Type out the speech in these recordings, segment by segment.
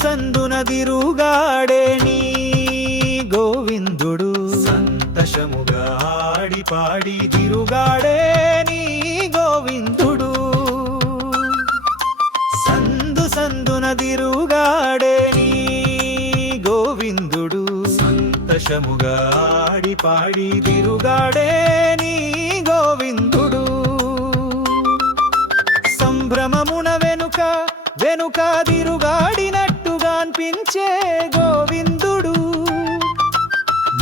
సందున తిరుగాడే నీ గోవిందుడు సంతోషముగా ఆడి పాడి తిరుగాడే నీ గోవిందుడు సందున తిరుగాడే నీ గోవిందుడు సంతోషముగా ఆడి పాడి తిరుగాడే నీ గోవిందుడు సంభ్రమమున వెనుక తిరుగాడినట్టుగా అనిపించే గోవిందుడు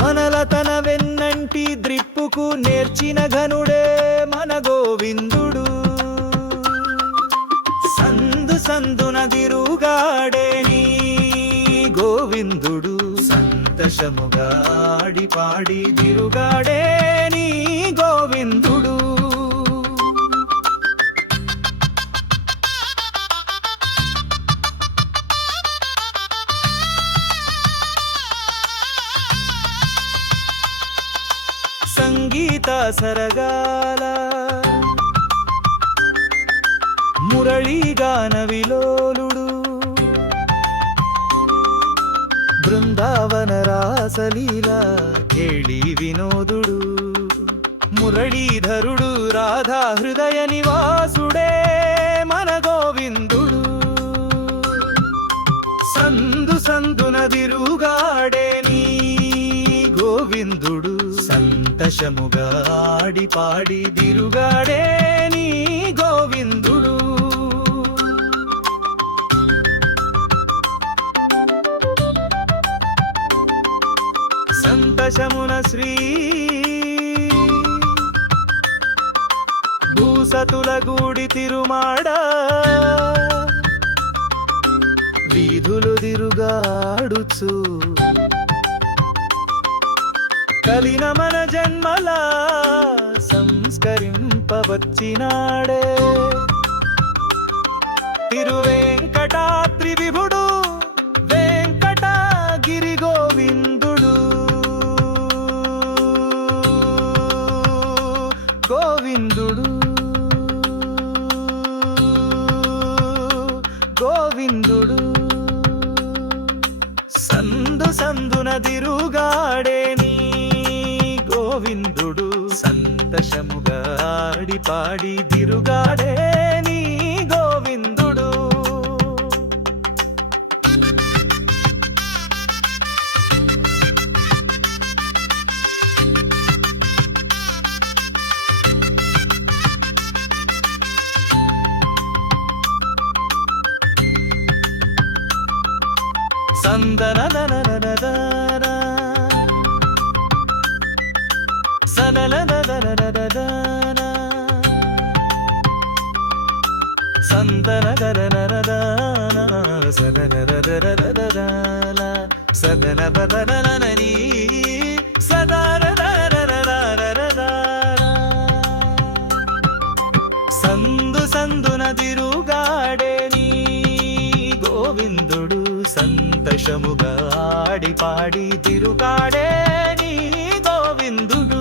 మనల తన వెన్నంటి ద్రిప్పుకు నేర్చిన ఘనుడే మన గోవిందుడు సందున తిరుగాడే నీ గోవిందుడు సంతోషముగా ఆడి పాడి తిరుగాడే నీ గోవిందుడు సంగీత సరగాల మురళీగాన విలోలుడు బృందావన రాసలీల కేళి వినోదుడు మురళీధరుడు రాధా హృదయ నివాసుడే మన గోవిందుడు సందున తిరుగాడే నీ గోవిందుడు సంతోషముగా ఆడి పాడి తిరుగాడే నీ గోవిందుడు సంతోషమున శ్రీ భూసతుల గూడి తిరుమాడ వీధులు తిరుగాడుచు కలిన మన జన్మల సంస్కరింపవచ్చినాడే తిరువేంకటాద్రి విభుడు వెంకటగిరి గోవిందుడు గోవిందుడు గోవిందుడు సందున తిరుగాడే నీ గోవిందుడు సంతోషముగా ఆడి పాడి తిరుగాడే నీ గోవిందుడు సందనదనదనదన సనలదనదనదన సందనదనదనదన సననదనదనదన సదనబదననని సదనదనదనదన సందున తిరుగాడే నీ గోవిందుడు సంతోషముగా ఆడి పాడి తిరుగాడే నీ గోవిందుడు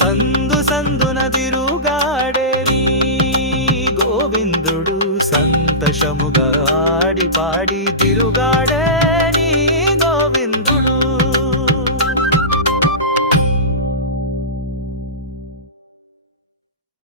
సందున తిరుగాడే నీ గోవిందుడు సంతోషముగా ఆడి పాడి తిరుగాడే